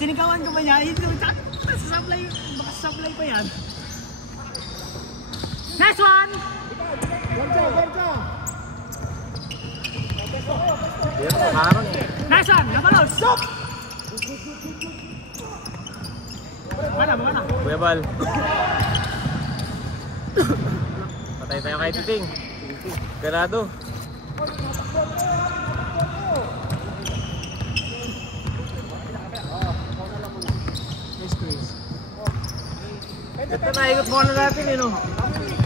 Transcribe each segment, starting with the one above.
Sinigawan ko ba niya? Sasablay, baka sasablay pa yan. Next one! Next one! Nabalol! Stop! Mana? Kuya Bal. Patay tayo kay Titing. Ganado. Ito na, ikot muna natin eh, no?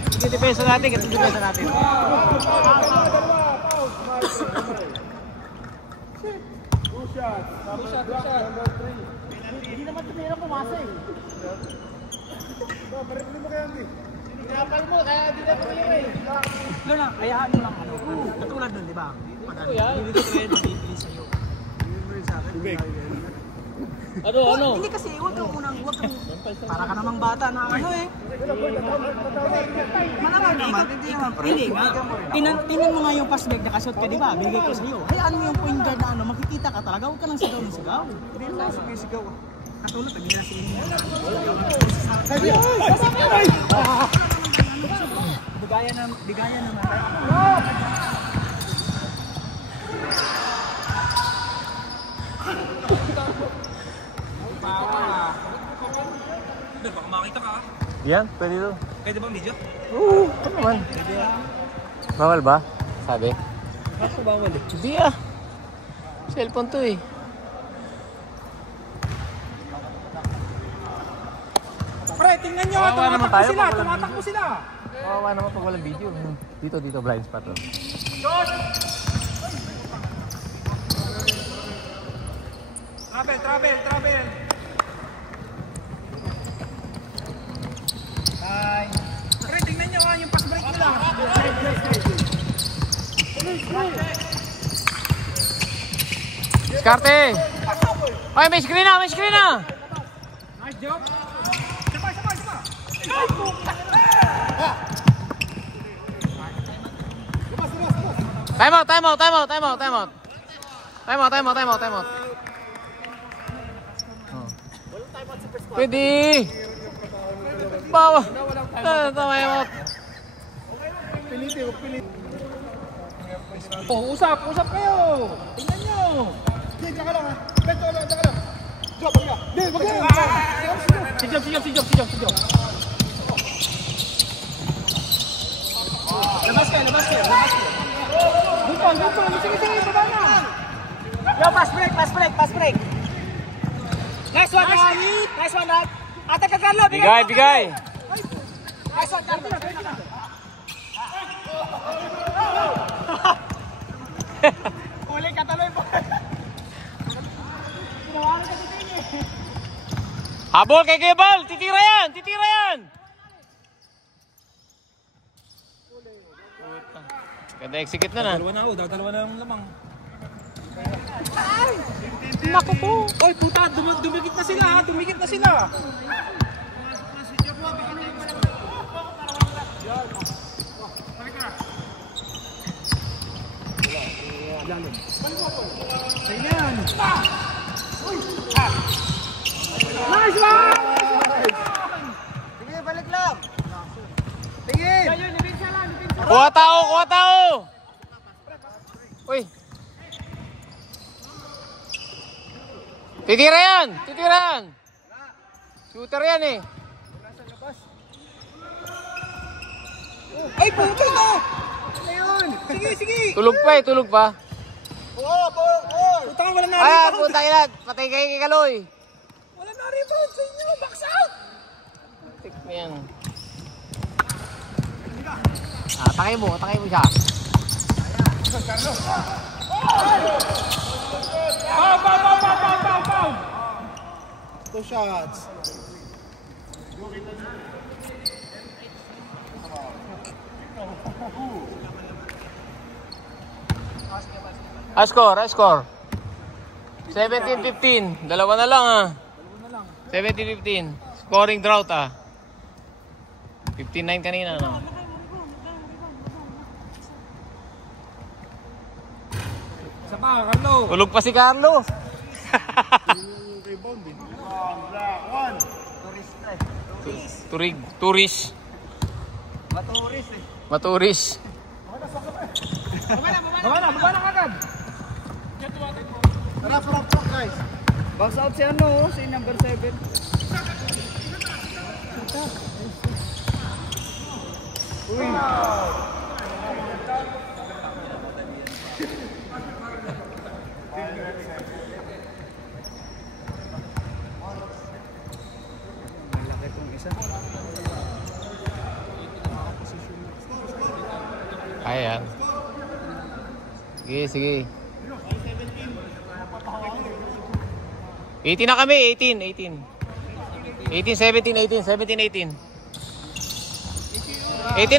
Ito depensa natin. Two shot. Hindi naman tumira pumasa eh. Marami mo kaya hindi. Pinapal mo, kaya hindi na tumira eh. Doon lang, hayaan mo lang ano. Katulad nun, di ba? Bibigay ko yan, bibigay sa'yo. Bibig. Ano? Hindi kasi, huwag kang para ka namang bata na ano eh. Malamang naman, hindi nga. Tinan mo nga yung pass break na kasot ka, di ba? Bigay ko sa'yo. Hayaan mo yung point guard na ano, makikita ka talaga, huwag ka nang sigaw ng sigaw. Hindi lang sumisigaw. Katulad, pag nila sila yung Digaya naman. Baka makita ka. Yan, pwede to. Pwede ba medyo? Oo, ano naman. Bawal ba? Sabi? Ako bawal eh. Hindi ah. Cellphone to eh. Pre, tingnan nyo, tumatakbo sila. Kawawa naman pag walang video. Dito, blind spot to. Travel. Hi. Pre, tingnan nyo yung pass break nila. Diskarte! Ay, may screen na! Nice job. Sabay. Time out. Oh. Pwede! Bawa! Time out. Pilit. Usap kayo. Tingnan nyo. Hindi, tsaka lang ha. Tsaka lang. Job, halika. Hindi, wag yan. Si Job. Labas kayo. Dupon. Sige, baba na. Yo, pass break. Nice one, Dad. Ate ka, Carlo. Bigay. Nice one, Carlo. Uli ka tuloy po. Habol kay Kuya Bal! Titira yan! Ganda execute na. Dalawa na yung lamang. Naku po! Oy, puta! Dumikit na sila! Nice one! Sige, balik lang! Tingin! Kuha tao! Uy! Titira yan! Shooter yan eh! Ay, puto na! Ayun! Sige! Tulog pa. Puta, wala na Ay, rebound! puta ina! Patay kayo kay Kaloy! Wala na rebound sa inyo! Box out! Tik mo yan. Takay mo siya. Pow! 2 shots. Score. 17-15. Dalawa na lang ah. 17-15. Scoring drought ah. 15-9 kanina no. Isa pa, Carlo. Tulog pa si Carlo. rebound eh. Black one. Turista eh. Turis. Maturis eh. Maturis. Baba na agad. Sarap guys. Bounce out si ano, si number 7. Uy. Malaki tong isa. Ayan. Sige. 18 na kami, 18. 17, 18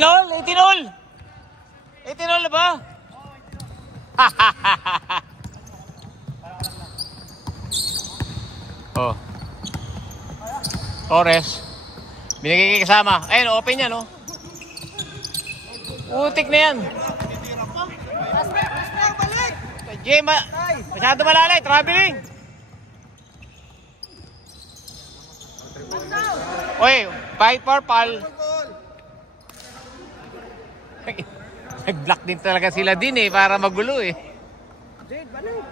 all. 18 all na ba? Oh. Torres. Binigay kay kasama. Ayun, open yan, oh. Utik na yan. Jay, masyado malalay. Traveling. Oy, fight for pal. Nag-block din talaga sila din eh, para magulo eh. Jade, balik.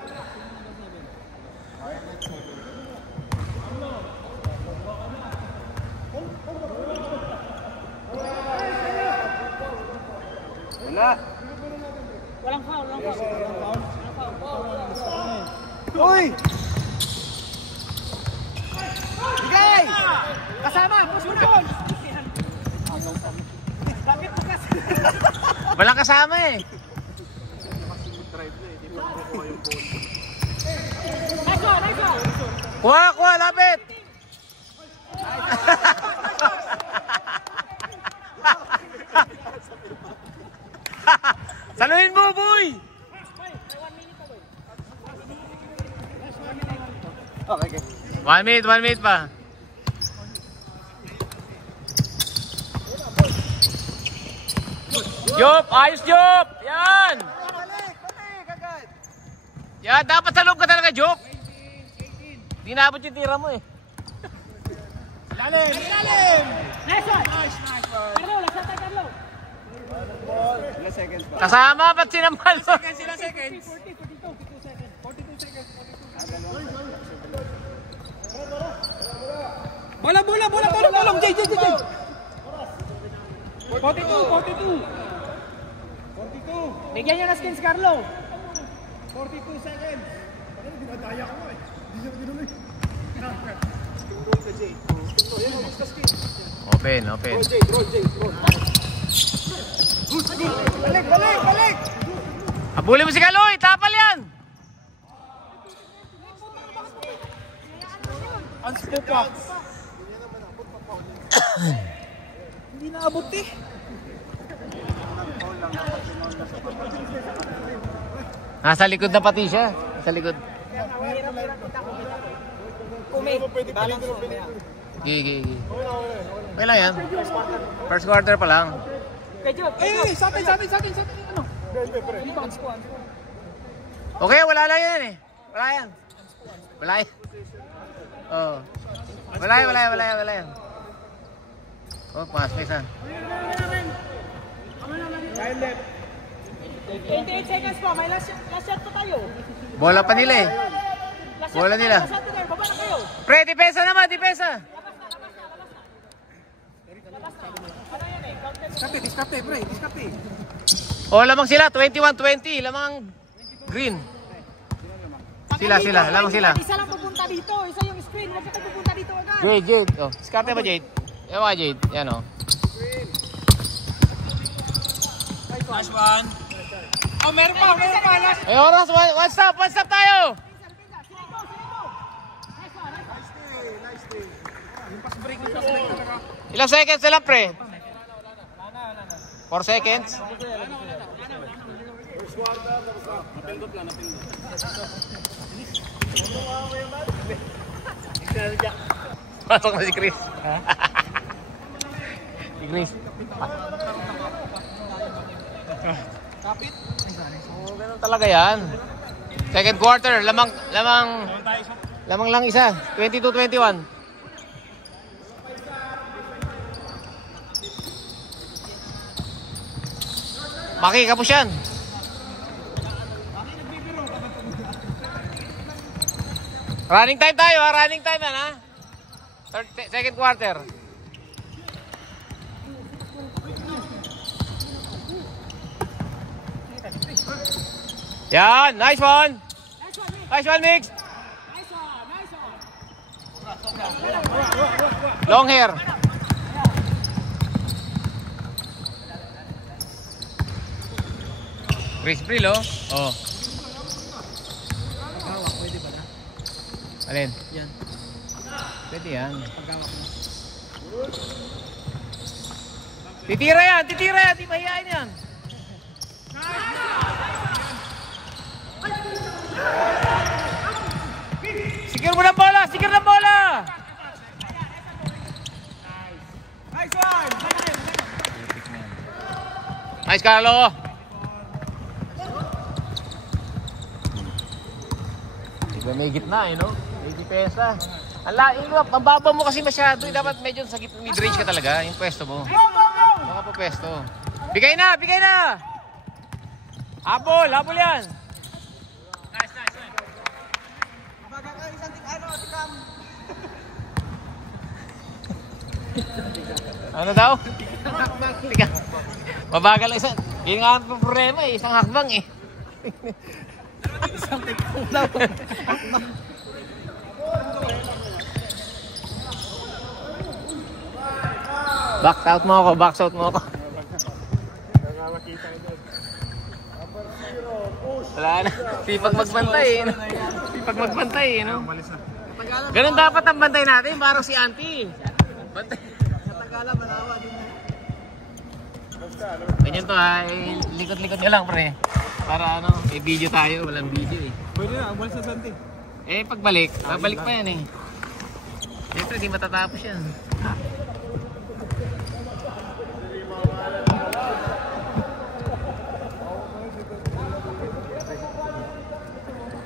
Wala. Walang foul. Uy! Bigay! Kasama, push mo doon. Bakit bukas? Walang kasama eh. Nice one. Kuha, lapit. Saluhin mo, boy. Okay. 1 minute pa. Job, ayos Job. Yan. Balik agad. Yan, dapat sa loob ka talaga, Job. Di naabot yung tira mo eh. Lalim. Nice one. Carlo, last time Carlo. Ilang seconds pa? Kasama, ba't sinampal mo? Sila seconds. 42 seconds. Bola. Jay. 42. Bigyan nyo na skins, Carlo. 42 seconds. Ano, dinadaya ko eh. Hindi siya ginuloy. Open. Balik! Habulin mo si Kaloy, tapal yan. Unspoken. Hindi naabot eh. Nasa likod na pati siya. Nasa likod. Balance mo. Gigi. Okay lang yan. First quarter pa lang. Sa atin. Ano? Okay, wala lang yan eh. Wala yan. Oh. Wala yan. Oh, pass pa isa. 28 seconds pa. May last shot pa tayo. Bola pa nila eh. Bola nila. Baba na kayo. Pre, dipesa naman, dipesa. Discape, pre. Oh, lamang sila. 21-20. Lamang green. Sila. Lamang sila. Isa lang pupunta dito. Isa yung screen. Huwag ka pupunta dito agad. Jade. Oh, skarte ba Jade? Yan mga Jade. Yan oh. Last one. Oh, meron pa. Ay, oras. One stop tayo. Ilang seconds na lang, pre? 4 seconds. Pasok na si Chris. Si Chris. Kapit. Oh, ganun talaga yan. Second quarter, lamang Lamang lang isa. 22-21. Maki, kapos yan. Running time tayo ha. Running time yan ha. Second quarter. Yan. Nice one. Nice one, Mix. Long hair. Chris Brill, oh. Oh. Pwede ba na? Alin? Yan. Pwede yan. Pagkawak mo. Titira yan. Titira yan. Di mahihain yan. Secure mo ng bola. Secure ng bola. Nice one! Nice, Carlo. May gitna eh, no? May depensa. Ang baba mo kasi masyado. Dapat medyo sa mid-range ka talaga. Yung pwesto mo. Baka po pwesto. Bigay na! Bigay na! Habol! Habol yan! Nice, nice, nice. Mabaga ka isang tikam. Ano daw? Tika. Mabagal lang isang. Yun nga ang problema eh. Isang hakbang eh. Isang tikam daw. Box out mo ako. Box out mo ako. Wala na. Sipag magbantay eh. Sipag magbantay eh, no? Ganun dapat ang bantay natin. Parang si Auntie. Bantay. Sa Tagala, malawa din. Ganyan to ha. Likot-likot nyo lang pre. Para ano, may video tayo. Walang video eh. Pwede na, umalis sa Santi. Eh pagbalik, babalik pa yan eh. Siyempre di matatapos yan.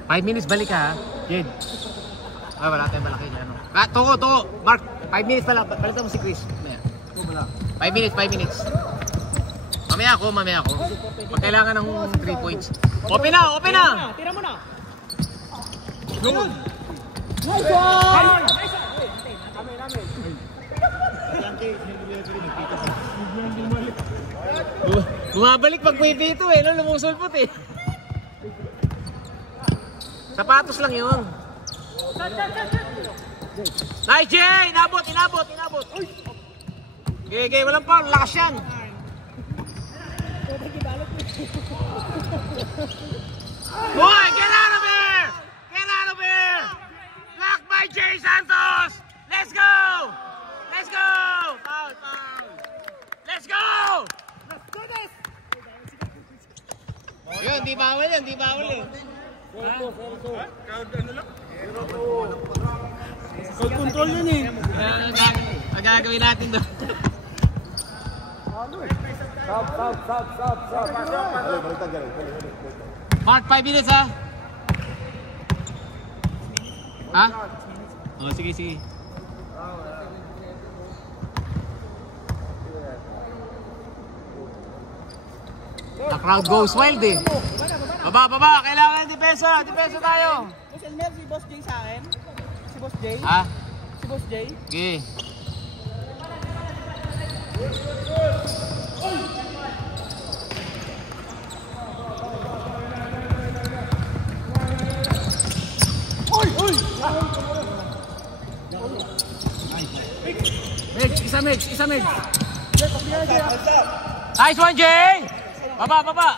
5 minutes balik ha. Jed. Ah, wala tayong malaki dyan. Ah, tuko. Mark, 5 minutes pala. Balitan mo si Chris. 5 minutes, 5 minutes. Mamaya ako. Pag kailangan ng 3 points. Open na! Tira mo na. Good. Nice one! Bumabalik pag may pito eh. Lumusulpot eh. Sapatos lang yun. Nice, Jay! Inabot! Okay, walang pa. Lakas yan. Boy, get out of here! Get out of here! Blocked by Jay Santos! Let's go! Foul! Let's go! Let's do this! Yun, di bawal eh. Cold control yun eh. Ang gagawin natin doon. Mark, 5 minutes ha? Ha? Oh, sige. The crowd goes wild eh. Baba. Kailangan ng depensa. Depensa tayo. Boss, si Boss Jay sa akin. Si Boss Jay. Ha? Si Boss Jay. Okay. Isa mix. Nice one, Jay! Baba.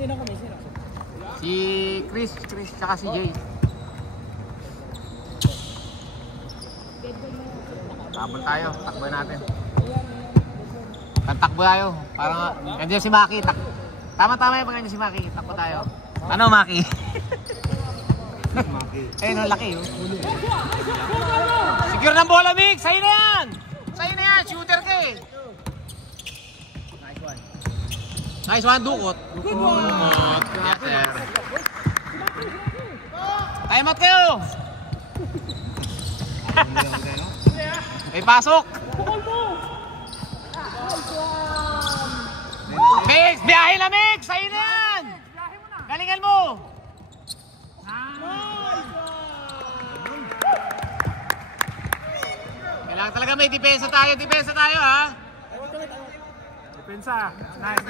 Sino? Si Chris, tsaka si Jay. Tabon tayo, takbo natin. Takbo tayo, parang nandiyan si Maki. Tama yung pag si Maki, takbo tayo. Ano Maki? Eh, no, laki oh. Secure ng bola, Mix! Sa'yo na yan! Shooter ka eh! Nice one, dukot. Dukot. Yes, sir. Time out kayo! May pasok! Mix! Biyahe na, Mix! Sa'yo na yan! Galingan mo! Kailangan talaga may depensa tayo. Depensa tayo, ha? Depensa. Nice.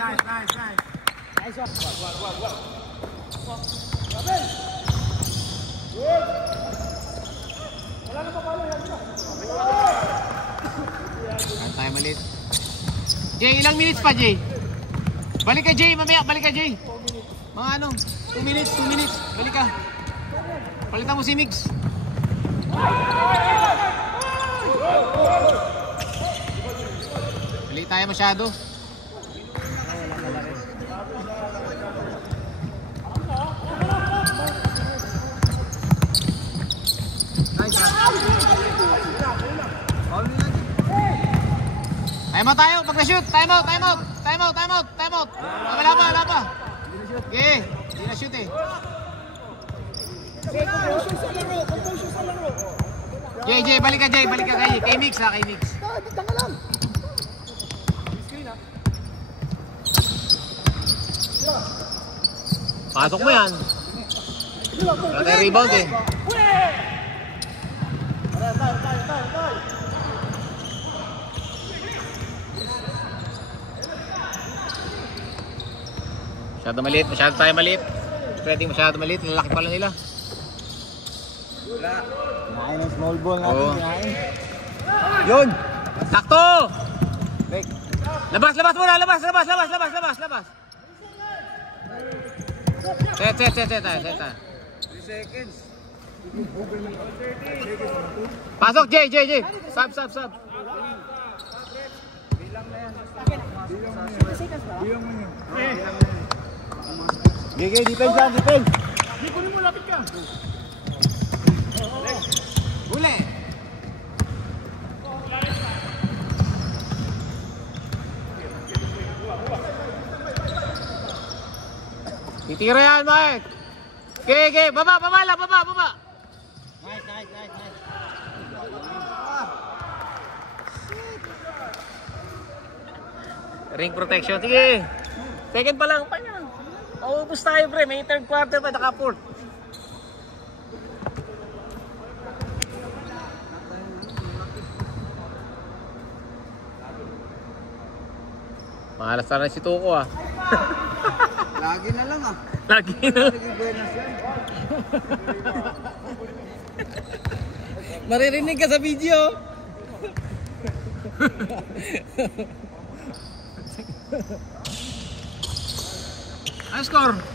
Saan tayo malit? Jay, ilang minutes pa, Jay? Balik ka, Jay. Mamaya, balik ka, Jay. Mga ano, 2 minutes. Balik ka. Palitan mo si Migs. Balik tayo masyado. Time out tayo pag na-shoot. Time out. Wala pa. Okay, hindi na-shoot eh. Jay, balik ka kay Mix ha, kay Mix. Pasok mo yan. Wala tayo rebound eh. Masyado tayo maliit. Pwedeng masyado maliit, lalaki pala nila. Kinain ng small ball natin. Oo. Kinain. Yun! Sakto! Break. Labas muna! Labas! Set. 3 seconds. Pasok, Jay! Sub! Gigi, defense yan, defense! Kunin mo, lapit ka. Huli! Titira yan, Mike! Okay, baba! Nice. Ring protection, sige! Second pa lang, Ubus tayo, pre. May third quarter pa, naka fourth. Mahalas na si Tuko, ah. Lagi na lang ah. Lagi na lang. Maririnig ka sa video! Ano score? 30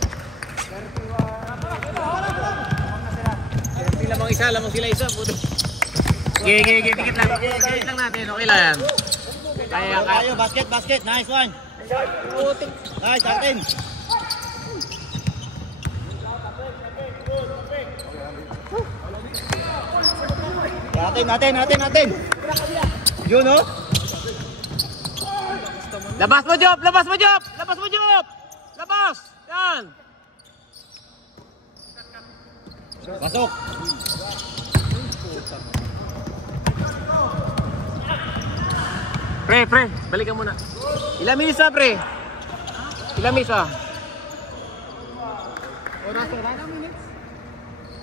lamang isa, lamang sila isa. Gigi, tikit lang natin. Okay lang yan. Tayo, basket. Nice one! Nice, atin! Natin! Yun, oh! Labas mo, Job! Labas! Yan! Pasok! Pre, balikan muna. Ilang minutes na, pre?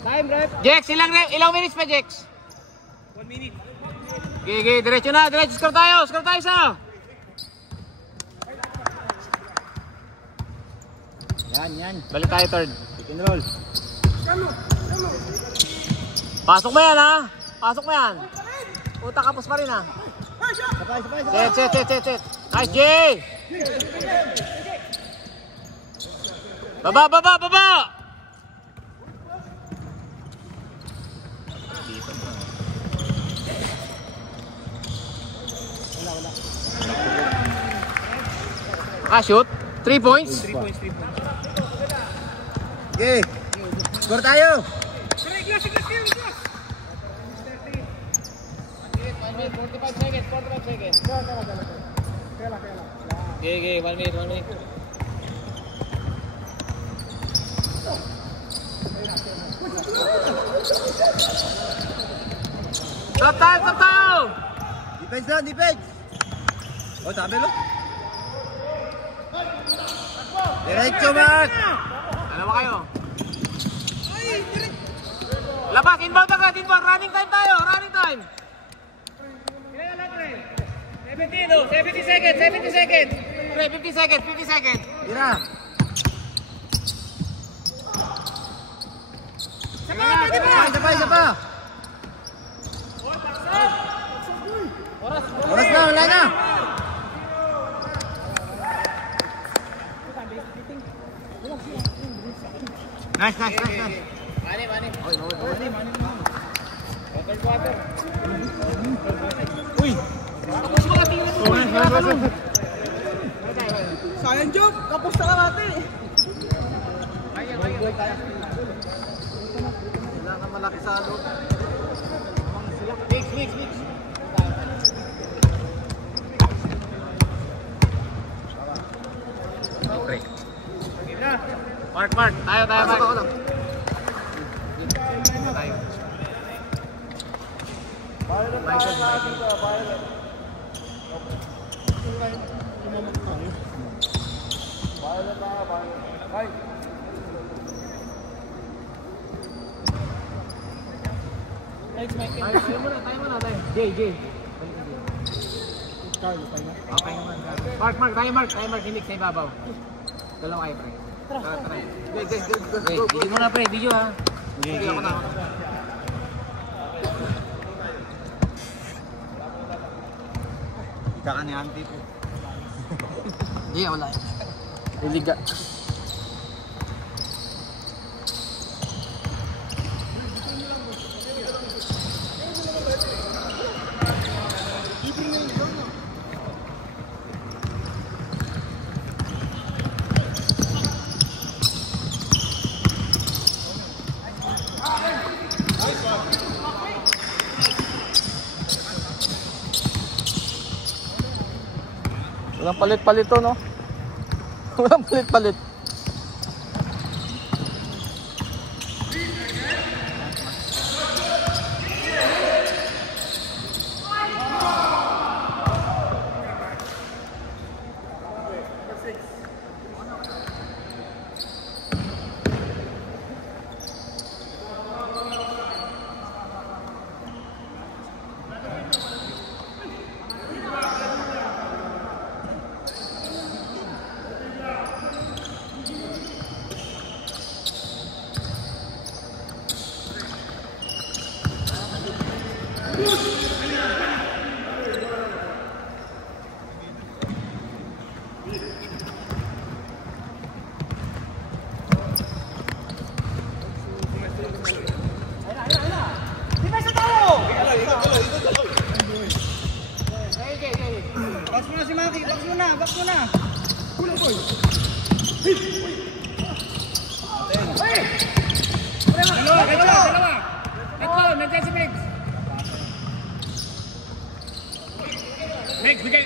Time, rep! Jex, ilang minutes pa, Jex? 1 minute. Gigi, diretso score tayo sa! Yan. Balik tayo third. Pick and roll. Pasok mo yan, ha? Puta, kapos pa rin, ha? Sabay. Set. Nice, Jay! Baba! Shoot? 3 points? 3 points. Okay. Score tayo. Glass. 45 seconds. Okay, 1 minute. Stop tayo! Defense na, defense! O, sabi lo. Diretso, Mark! Alam mo kayo? Labas, inbound agad, inbound. Running time tayo, running time. 70 seconds. 50 seconds. Tira! Isa pa! Oras na, wala na! Nice. Uy! Sayang job! Kapos na kalate! Kailangan malaki sa loob. Mix. Break. Mark. Tayo, Mark. Tayo. Tayo muna. Jay. Okay naman. Mark. Hindi sa ibabaw. Dalawa kayo, pre. Tara. Go. Video muna, pre. Video, ha. Sige, ako na. Ika ka ni Auntie po. Hindi, wala. Iliga. Walang palit-palit to, no? Walang palit-palit. Box muna si Maki, box muna. Kulang boy. Dalawa. Tatlo, nandiyan si Megs. Megs, bigay.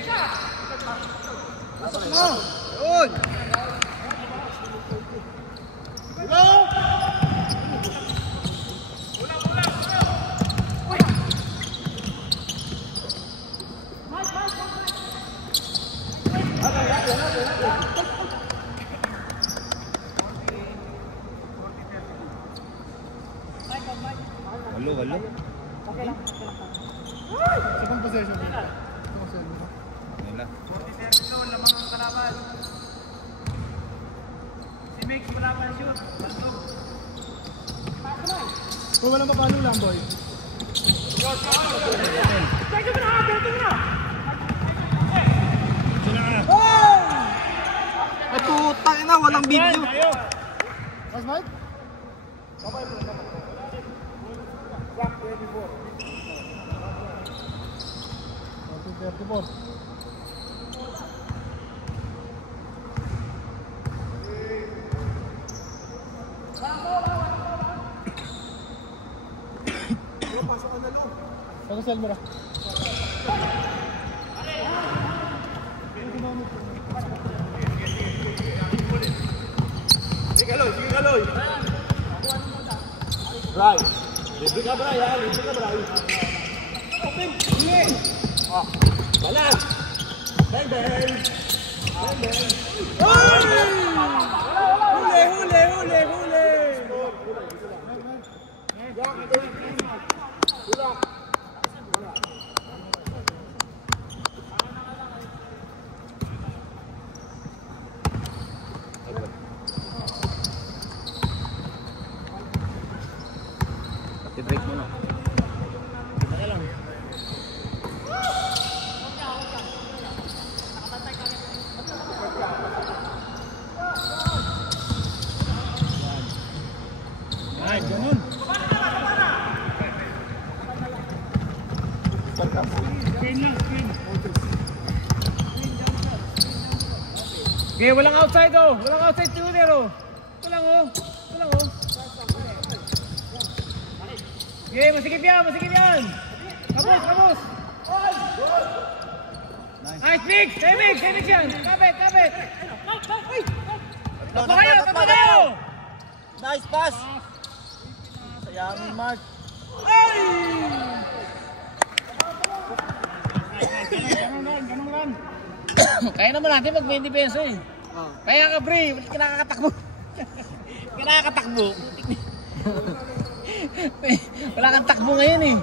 Pasok mo. Yun. Walo. Second possession. Wala. Si Megs, wala pa shoot. Kung walang mapalo lang, boy. Ay, putang ina, walang video. Mas Mike? Pag-sell mo na. Sige, Galoy. Bray. Libre ka, Bray, ha? Libre ka, Bray. Open. Huli. Balat. Bang, bang. Bang, bang. Huli. Tulak. I-break mo na. Kita lang. Ay, ganun. Okay, walang outside oh. Walang outside shooter oh. Walang oh. Okay, masikip yan. Kabos. Nice mix yan. Kapit. Tapo kayo. Nice pass. Sayangin, Mark. Ganun lang. Kaya naman natin mag-main defense eh. Kaya ka Bray, kinakatakbo. Wala kang takbo ngayon eh.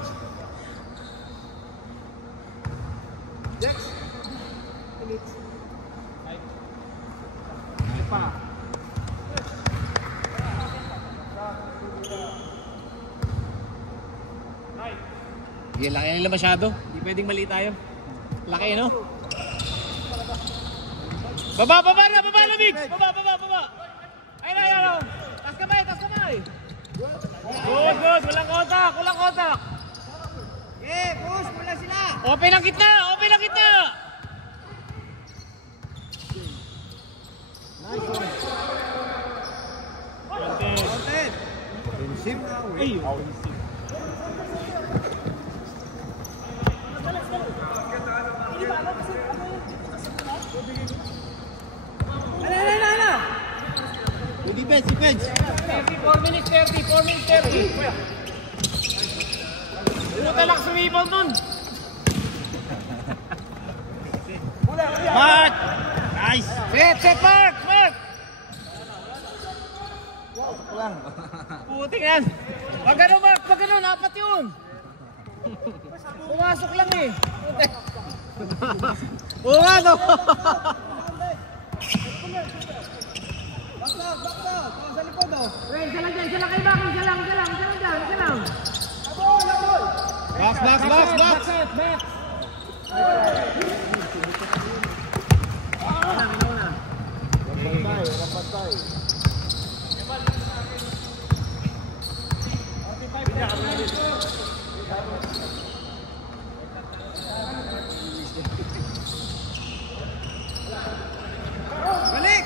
Hindi, laki nila masyado. Hindi pwedeng mali tayo. Laki, no? Baba, Lumig! Baba! Ayun. Tas kamay! Good! Walang kontak! Push, mula sila. Open ang gitna! Content. Offensive. Defense. 4 minutes 30. Puta lang sa rebound nun. Mark! Nice! Set, Mark! Lang. Puti yan. Wag ganun, Mark. Apat yun. Pumasok lang eh. Puti. Oo nga, no? Sa likod, oh. Wait, isa lang kay Mark. Isa lang. Back. Rapatay. Balik!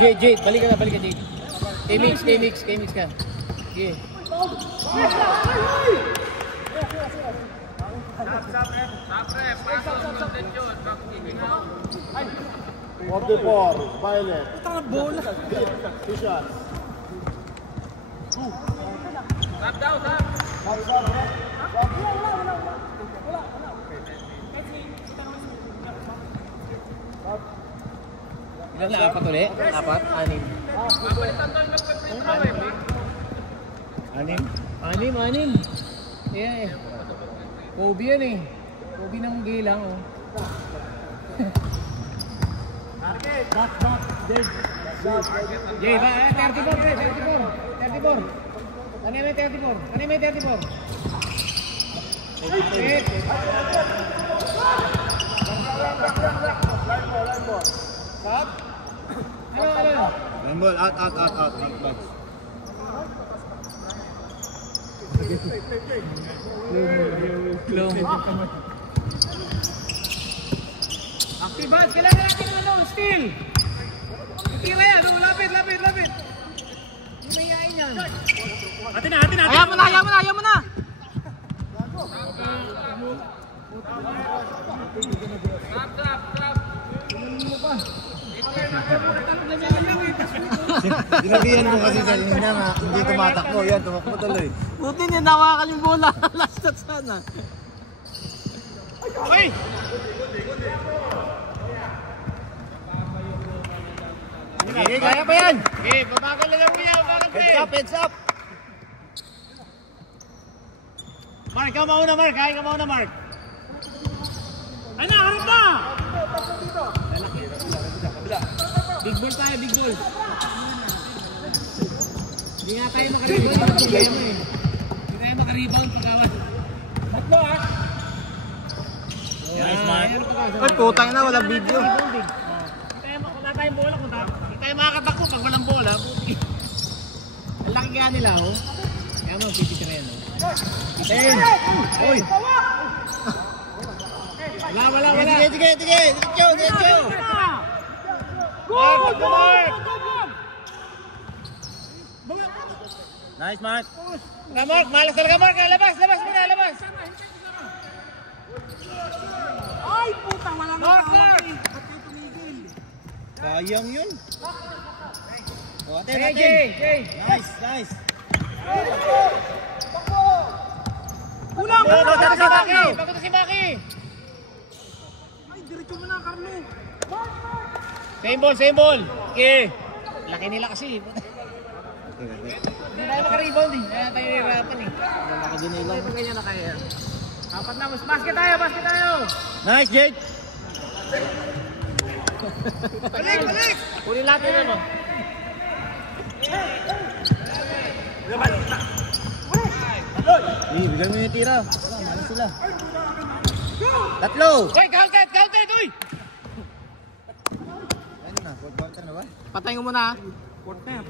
Jade, balik ka Jade. K-mix ka. Okay. What the ball? Violet. Tanga bola. Fisher. Ilan na? Apat ulit? Apat? Anim. Yeah. Kobe yan eh. Kobe ng gilang oh. Back. Dead. Jay, 34. Ano may 34? Wait. Line ball. Cut. Ano? Rambol, out. Aktibat, kailangan natin steal. Tira yan, lapit. Yung mayayain yan. Atin na. Ayaw mo na. Ginabihan mo kasi sa inyo nga, hindi tumatakbo. Yan, tumakbo tuloy. Buti niya nawakan yung bola. Last shot sana. Okay. Okay, kaya pa yan. Okay, babagal lang mo yan. Heads up. Mark, ikaw mauna, Mark. Ikaw mauna, Mark. Ay na, harap na! Big ball tayo, big ball. Hindi nga tayo makarebound yung problema eh. Hindi tayo makarebound pagkawan. Matlo ah! Nice, Mark. Ay, putang na, walang video. Wala tayong bola kung hindi tayo makakatakbo pag walang bola. Ang laki kaya nila oh. Kaya mo, pipitirin oh. Uy. Wala. Tige. Diretso. Mark! Mark! Nice, Mark. Mark, malas talaga, Mark. Labas muna, labas. Ay, puta, wala na Mark, tama. Mark! Sayang yun. Jay. Nice. Kulang! Bago si Maki. Ay, diretso mo na, Carlo. Same ball. Okay. Laki nila kasi. Hindi tayo makarebound eh. Kaya tayo hirapan eh. Ito ganyan na kaya. Apat na, basket tayo. Nice, Jake. Balik! Uli natin ano. Bigyan mo yung tira. Ano sila? Tatlo. Uy, counted, uy! Ano na? 4 quarter na ba? Patay ko muna. Port na.